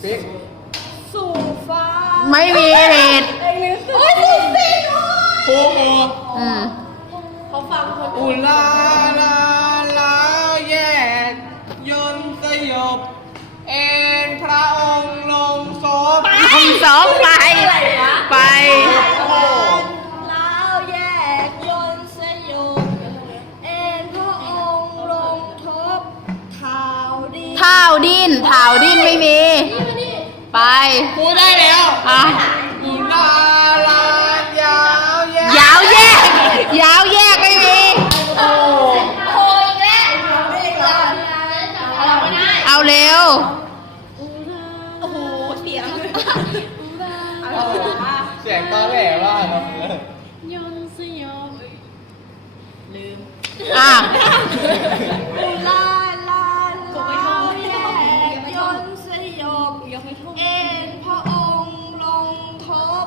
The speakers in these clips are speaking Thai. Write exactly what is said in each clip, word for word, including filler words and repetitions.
ปิ๊กสู่ฟ้าไม่มีเหตุไอ้นึกโอ้ยสิสิโอ้ยโอ้โหอืมเขาฟังคนอุลาลาลาแยกยนต์สยบเอ็นพระองค์ลงศพคำสองไป ไปแล้วแยกยนต์สยบเอ็นพระองค์ลงทบเท้าดีเท้าดิ้นเท้าดิ้นไม่มี ไปพูดได้แล้วอ่ะอุลาลายาวแยกยาวแยก ยาวแยกไม่มีโอ้โอ้ยแล้วไม่ได้เราไม่ได้เอาเร็วโอ้โหเสียงเสียงตอนแหลว่าน้องเลยยนต์สยบลืมอ่ะอุลาลาลาแยกยนต์สยบเอ็นพระองค์ลงทบ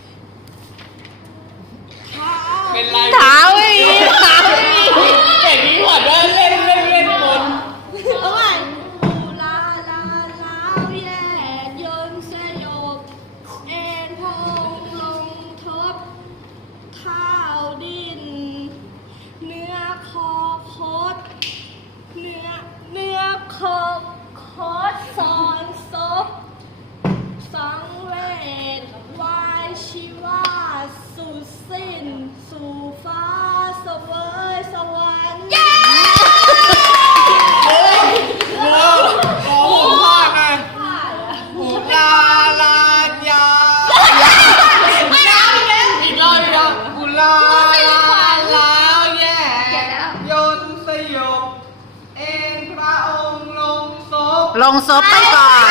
เท้าเป็นไรเท้าไม่มีเท้าไม่มีเก่งนี้หมดว่าเล่นเล่นเล่นบนเอาใหม่อุลาลาลาแยกยนต์สยบเอ็นพระองค์ลงทบเท้าดิน เนื้อคอคดเนื้อเนื้อคอคดสอนศพสังเวชวายชีวาสุดสิ้นสู่ฟ้าเสวยสวรรค์โอ้โหขอผมพลาดนะอุลาลายาอีกรอบอีกรอบอุลาลาลาแยกยนต์สยบเอ็นพระองค์ลงศพลงศพไปก่อน